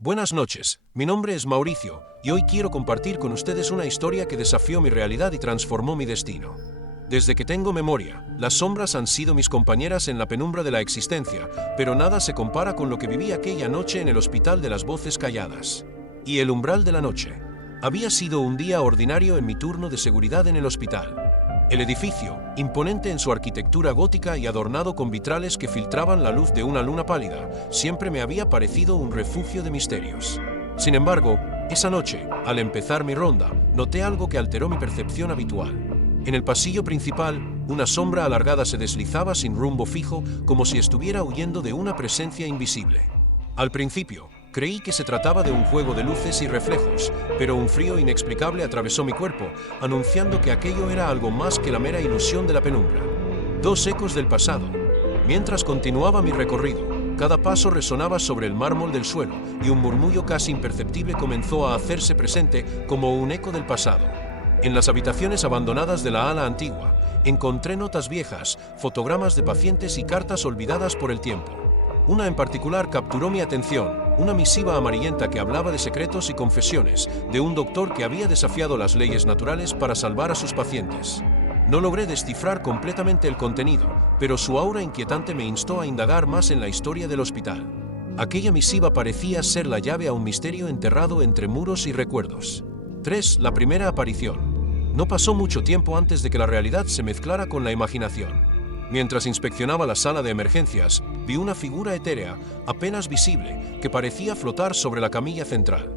Buenas noches, mi nombre es Mauricio, y hoy quiero compartir con ustedes una historia que desafió mi realidad y transformó mi destino. Desde que tengo memoria, las sombras han sido mis compañeras en la penumbra de la existencia, pero nada se compara con lo que viví aquella noche en el Hospital de las Voces Calladas. Y el umbral de la noche. Había sido un día ordinario en mi turno de seguridad en el hospital. El edificio, imponente en su arquitectura gótica y adornado con vitrales que filtraban la luz de una luna pálida, siempre me había parecido un refugio de misterios. Sin embargo, esa noche, al empezar mi ronda, noté algo que alteró mi percepción habitual. En el pasillo principal, una sombra alargada se deslizaba sin rumbo fijo, como si estuviera huyendo de una presencia invisible. Al principio, creí que se trataba de un juego de luces y reflejos, pero un frío inexplicable atravesó mi cuerpo, anunciando que aquello era algo más que la mera ilusión de la penumbra. Dos ecos del pasado. Mientras continuaba mi recorrido, cada paso resonaba sobre el mármol del suelo, y un murmullo casi imperceptible comenzó a hacerse presente como un eco del pasado. En las habitaciones abandonadas de la ala antigua, encontré notas viejas, fotogramas de pacientes y cartas olvidadas por el tiempo. Una en particular capturó mi atención, una misiva amarillenta que hablaba de secretos y confesiones, de un doctor que había desafiado las leyes naturales para salvar a sus pacientes. No logré descifrar completamente el contenido, pero su aura inquietante me instó a indagar más en la historia del hospital. Aquella misiva parecía ser la llave a un misterio enterrado entre muros y recuerdos. 3. La primera aparición. No pasó mucho tiempo antes de que la realidad se mezclara con la imaginación. Mientras inspeccionaba la sala de emergencias, vi una figura etérea, apenas visible, que parecía flotar sobre la camilla central.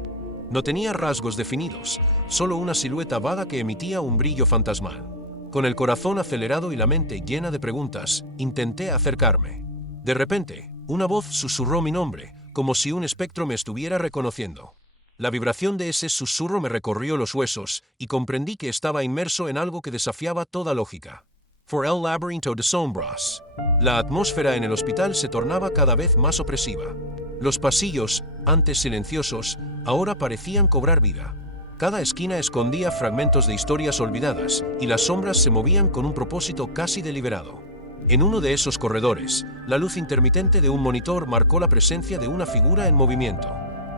No tenía rasgos definidos, solo una silueta vaga que emitía un brillo fantasmal. Con el corazón acelerado y la mente llena de preguntas, intenté acercarme. De repente, una voz susurró mi nombre, como si un espectro me estuviera reconociendo. La vibración de ese susurro me recorrió los huesos, y comprendí que estaba inmerso en algo que desafiaba toda lógica. For el laberinto de sombras. La atmósfera en el hospital se tornaba cada vez más opresiva. Los pasillos, antes silenciosos, ahora parecían cobrar vida. Cada esquina escondía fragmentos de historias olvidadas, y las sombras se movían con un propósito casi deliberado. En uno de esos corredores, la luz intermitente de un monitor marcó la presencia de una figura en movimiento.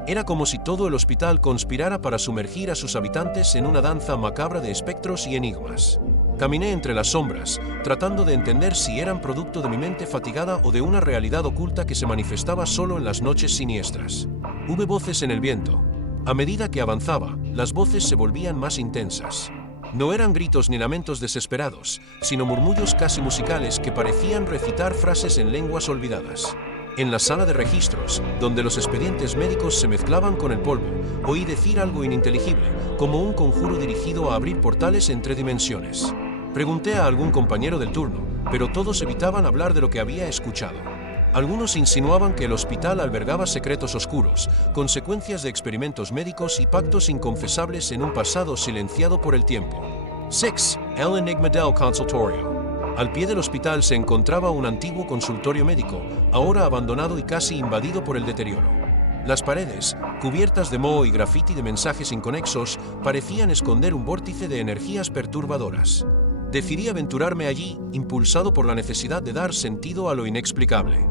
Era como si todo el hospital conspirara para sumergir a sus habitantes en una danza macabra de espectros y enigmas. Caminé entre las sombras, tratando de entender si eran producto de mi mente fatigada o de una realidad oculta que se manifestaba solo en las noches siniestras. Hubo voces en el viento. A medida que avanzaba, las voces se volvían más intensas. No eran gritos ni lamentos desesperados, sino murmullos casi musicales que parecían recitar frases en lenguas olvidadas. En la sala de registros, donde los expedientes médicos se mezclaban con el polvo, oí decir algo ininteligible, como un conjuro dirigido a abrir portales entre dimensiones. Pregunté a algún compañero del turno, pero todos evitaban hablar de lo que había escuchado. Algunos insinuaban que el hospital albergaba secretos oscuros, consecuencias de experimentos médicos y pactos inconfesables en un pasado silenciado por el tiempo. 6. El enigma del consultorio. Al pie del hospital se encontraba un antiguo consultorio médico, ahora abandonado y casi invadido por el deterioro. Las paredes, cubiertas de moho y grafiti de mensajes inconexos, parecían esconder un vórtice de energías perturbadoras. Decidí aventurarme allí, impulsado por la necesidad de dar sentido a lo inexplicable.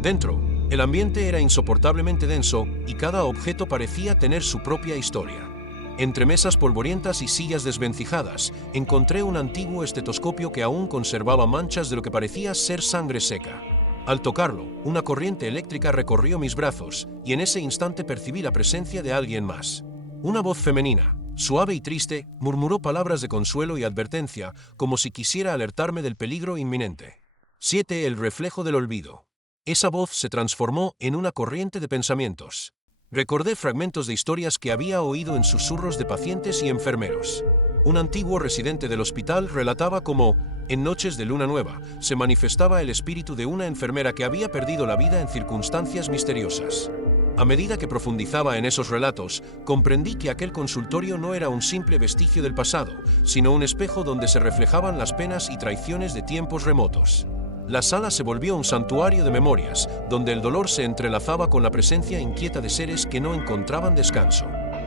Dentro, el ambiente era insoportablemente denso y cada objeto parecía tener su propia historia. Entre mesas polvorientas y sillas desvencijadas, encontré un antiguo estetoscopio que aún conservaba manchas de lo que parecía ser sangre seca. Al tocarlo, una corriente eléctrica recorrió mis brazos, y en ese instante percibí la presencia de alguien más. Una voz femenina, suave y triste, murmuró palabras de consuelo y advertencia, como si quisiera alertarme del peligro inminente. 7. El reflejo del olvido. Esa voz se transformó en una corriente de pensamientos. Recordé fragmentos de historias que había oído en susurros de pacientes y enfermeros. Un antiguo residente del hospital relataba cómo, en noches de luna nueva, se manifestaba el espíritu de una enfermera que había perdido la vida en circunstancias misteriosas. A medida que profundizaba en esos relatos, comprendí que aquel consultorio no era un simple vestigio del pasado, sino un espejo donde se reflejaban las penas y traiciones de tiempos remotos. La sala se volvió un santuario de memorias, donde el dolor se entrelazaba con la presencia inquieta de seres que no encontraban descanso.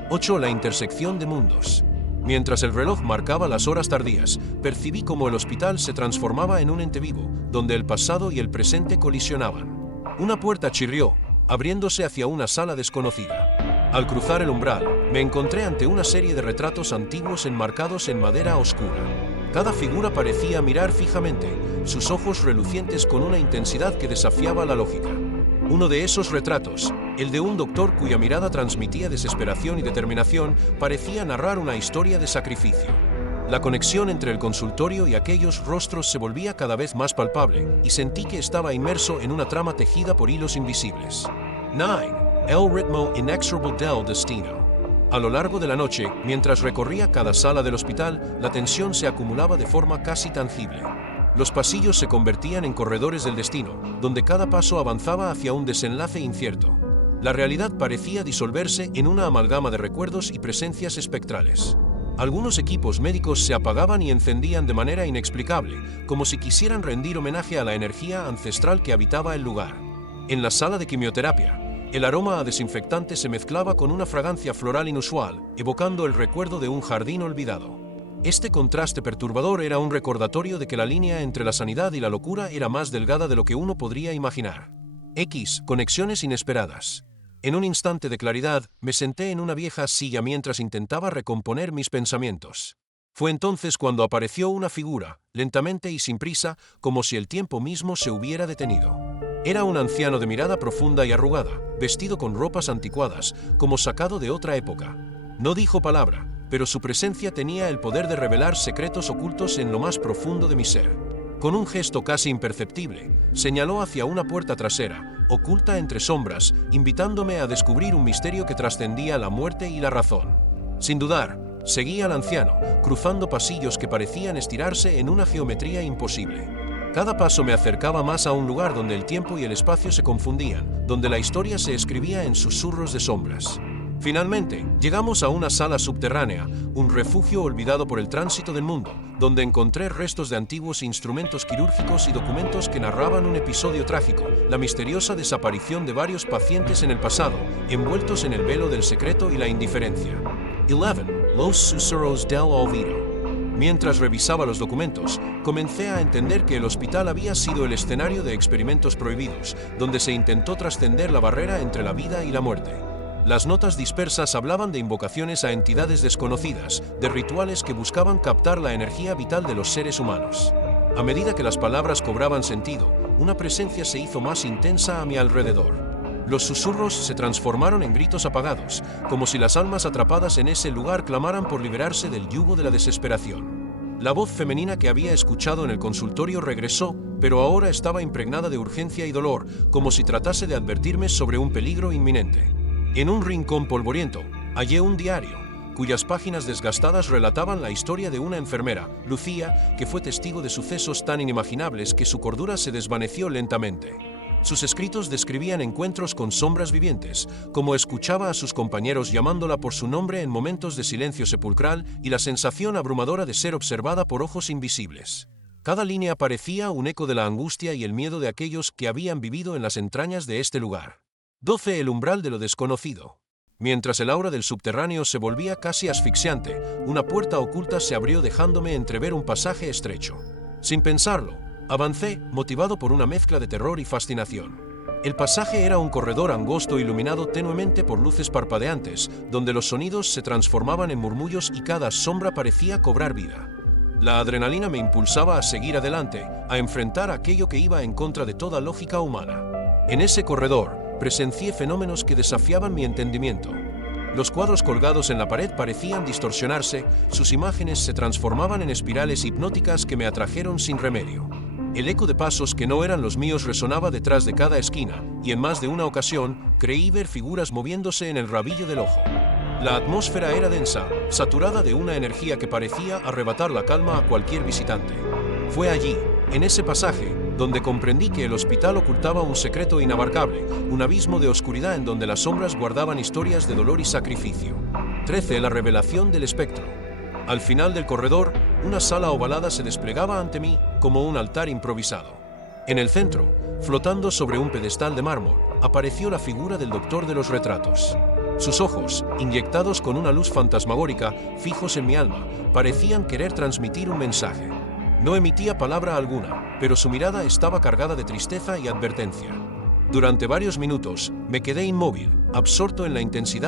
8. La intersección de mundos. Mientras el reloj marcaba las horas tardías, percibí cómo el hospital se transformaba en un ente vivo, donde el pasado y el presente colisionaban. Una puerta chirrió, abriéndose hacia una sala desconocida. Al cruzar el umbral, me encontré ante una serie de retratos antiguos enmarcados en madera oscura. Cada figura parecía mirar fijamente, sus ojos relucientes con una intensidad que desafiaba la lógica. Uno de esos retratos, el de un doctor cuya mirada transmitía desesperación y determinación, parecía narrar una historia de sacrificio. La conexión entre el consultorio y aquellos rostros se volvía cada vez más palpable, y sentí que estaba inmerso en una trama tejida por hilos invisibles. 9. El ritmo inexorable del destino. A lo largo de la noche, mientras recorría cada sala del hospital, la tensión se acumulaba de forma casi tangible. Los pasillos se convertían en corredores del destino, donde cada paso avanzaba hacia un desenlace incierto. La realidad parecía disolverse en una amalgama de recuerdos y presencias espectrales. Algunos equipos médicos se apagaban y encendían de manera inexplicable, como si quisieran rendir homenaje a la energía ancestral que habitaba el lugar. En la sala de quimioterapia, el aroma a desinfectante se mezclaba con una fragancia floral inusual, evocando el recuerdo de un jardín olvidado. Este contraste perturbador era un recordatorio de que la línea entre la sanidad y la locura era más delgada de lo que uno podría imaginar. Conexiones inesperadas. En un instante de claridad, me senté en una vieja silla mientras intentaba recomponer mis pensamientos. Fue entonces cuando apareció una figura, lentamente y sin prisa, como si el tiempo mismo se hubiera detenido. Era un anciano de mirada profunda y arrugada, vestido con ropas anticuadas, como sacado de otra época. No dijo palabra, pero su presencia tenía el poder de revelar secretos ocultos en lo más profundo de mi ser. Con un gesto casi imperceptible, señaló hacia una puerta trasera, oculta entre sombras, invitándome a descubrir un misterio que trascendía la muerte y la razón. Sin dudar, seguí al anciano, cruzando pasillos que parecían estirarse en una geometría imposible. Cada paso me acercaba más a un lugar donde el tiempo y el espacio se confundían, donde la historia se escribía en susurros de sombras. Finalmente, llegamos a una sala subterránea, un refugio olvidado por el tránsito del mundo, donde encontré restos de antiguos instrumentos quirúrgicos y documentos que narraban un episodio trágico, la misteriosa desaparición de varios pacientes en el pasado, envueltos en el velo del secreto y la indiferencia. 11. Los susurros del olvido. Mientras revisaba los documentos, comencé a entender que el hospital había sido el escenario de experimentos prohibidos, donde se intentó trascender la barrera entre la vida y la muerte. Las notas dispersas hablaban de invocaciones a entidades desconocidas, de rituales que buscaban captar la energía vital de los seres humanos. A medida que las palabras cobraban sentido, una presencia se hizo más intensa a mi alrededor. Los susurros se transformaron en gritos apagados, como si las almas atrapadas en ese lugar clamaran por liberarse del yugo de la desesperación. La voz femenina que había escuchado en el consultorio regresó, pero ahora estaba impregnada de urgencia y dolor, como si tratase de advertirme sobre un peligro inminente. En un rincón polvoriento, hallé un diario, cuyas páginas desgastadas relataban la historia de una enfermera, Lucía, que fue testigo de sucesos tan inimaginables que su cordura se desvaneció lentamente. Sus escritos describían encuentros con sombras vivientes, como escuchaba a sus compañeros llamándola por su nombre en momentos de silencio sepulcral y la sensación abrumadora de ser observada por ojos invisibles. Cada línea parecía un eco de la angustia y el miedo de aquellos que habían vivido en las entrañas de este lugar. 12. El umbral de lo desconocido. Mientras el aura del subterráneo se volvía casi asfixiante, una puerta oculta se abrió dejándome entrever un pasaje estrecho. Sin pensarlo, avancé, motivado por una mezcla de terror y fascinación. El pasaje era un corredor angosto iluminado tenuemente por luces parpadeantes, donde los sonidos se transformaban en murmullos y cada sombra parecía cobrar vida. La adrenalina me impulsaba a seguir adelante, a enfrentar aquello que iba en contra de toda lógica humana. En ese corredor, presencié fenómenos que desafiaban mi entendimiento. Los cuadros colgados en la pared parecían distorsionarse, sus imágenes se transformaban en espirales hipnóticas que me atrajeron sin remedio. El eco de pasos que no eran los míos resonaba detrás de cada esquina, y en más de una ocasión creí ver figuras moviéndose en el rabillo del ojo. La atmósfera era densa, saturada de una energía que parecía arrebatar la calma a cualquier visitante. Fue allí, en ese pasaje, donde comprendí que el hospital ocultaba un secreto inabarcable, un abismo de oscuridad en donde las sombras guardaban historias de dolor y sacrificio. 13. La revelación del espectro. Al final del corredor, una sala ovalada se desplegaba ante mí como un altar improvisado. En el centro, flotando sobre un pedestal de mármol, apareció la figura del doctor de los retratos. Sus ojos, inyectados con una luz fantasmagórica, fijos en mi alma, parecían querer transmitir un mensaje. No emitía palabra alguna, pero su mirada estaba cargada de tristeza y advertencia. Durante varios minutos, me quedé inmóvil, absorto en la intensidad